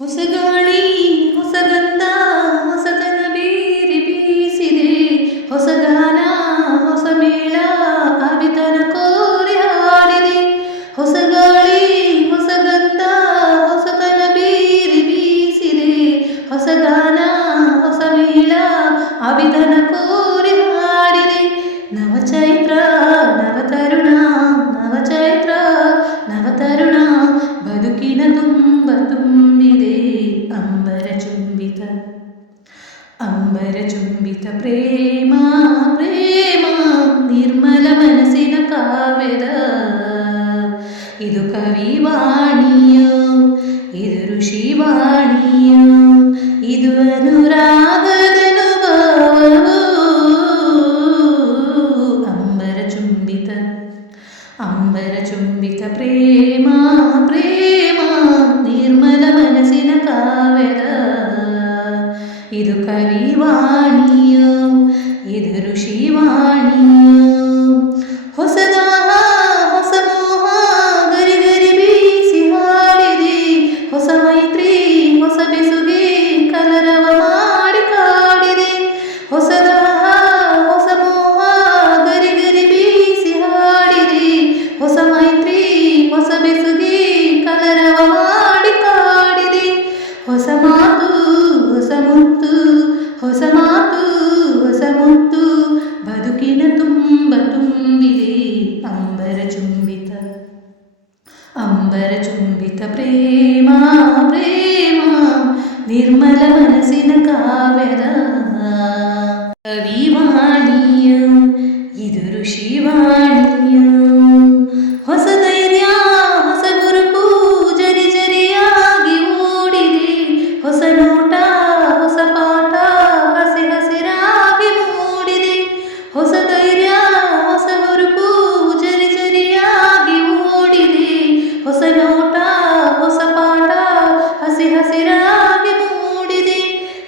ಹೊಸ ಹೊಸಗಂಧ ಹೊಸ ಗಂಧ ಹೊಸತನ ಬೀರಿ ಬೀಸಿದೆ. ಹೊಸಗಾನ, ಹೊಸ ಮೇಳ ಅವಿತನ ಕೋರಿ ಹಾಡಿದೆ. ಹೊಸಗಾಳಿ ಹೊಸಗಂಧ ಹೊಸ ಗಂಧ ಹೊಸತನ ಬೀರಿ ಬೀಸಿದೆ. ಹೊಸಗಾನ, ಹೊಸ ಮೇಳ ಅವಿತನ ಕೋರಿ ಹಾಡಿದೆ. ನವಚೈತ್ರ, ನವತರುಣ ನವಚೈತ್ರ, ನವತರುಣ, ಬದುಕಿನ ತುಂಬ ತುಂಬಿದೆ. അംബരചുംബിത അംബരചുംബിത പ്രേമ പ്രേമ നിർമ്മല മനസ്സിന കാവ്യത. ഇതു കവിവാണിയോ ഇത് ഋഷിവാണിയോ ഇതു അനുരാഗതനുഭാവോ അംബരചുംബിത അംബരചുംബിത പ്രേമ ಇದು ಕವಿವಾಣಿಯೋ, ಇದು ಋಷಿವಾಣಿಯೋ. ಹೊಸದಾಹ ಹೊಸ ಮೋಹ ಗರಿ ಗರಿ ಬೀಸಿ ಹಾಡಿದೆ. ಹೊಸ ಮೈತ್ರಿ, ಹೊಸ ಬೆಸುಗೆ, ಕಲರವ ಮಾಡಿ ಕಾಡಿದೆ. ಹೊಸದಾಹ ಹೊಸ ಮೋಹ ಗರಿ ಗರಿ ಬೀಸಿ ಹಾಡಿದೆ. ಹೊಸ ಮೈತ್ರಿ, ಹೊಸ ಬೆಸುಗೆ ప్రేమ ప్రేమ నిర్మల మనసిన కావ్యరా ಹಸಿರಾಗಿ ಮೂಡಿದೆ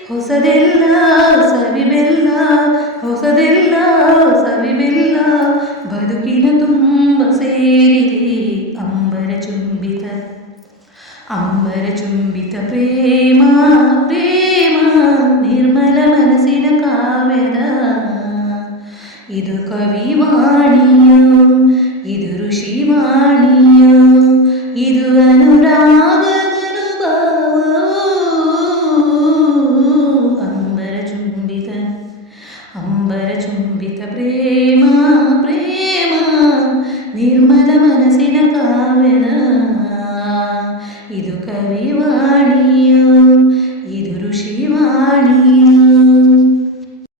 ಹೊಸದೆಲ್ಲ ಸವಿಬೆಲ್ಲ ಹೊಸದೆಲ್ಲ ಸವಿಬೆಲ್ಲ ಬದುಕಿನ ತುಂಬ ಸೇರಿದೆ ಅಂಬರ ಚುಂಬಿತ ಅಂಬರ ಚುಂಬಿತ ಪ್ರೇಮ ಪ್ರೇಮ ನಿರ್ಮಲ ಮನಸ್ಸಿನ ಕಾವ್ಯದ ಇದು ಕವಿವಾಣಿಯೋ ಇದು ಋಷಿವಾಣಿಯೋ ನಿರ್ಮಲ ಮನಸ್ಸಿನ ಕಾವ್ಯದ ಇದು ಕವಿವಾಣಿ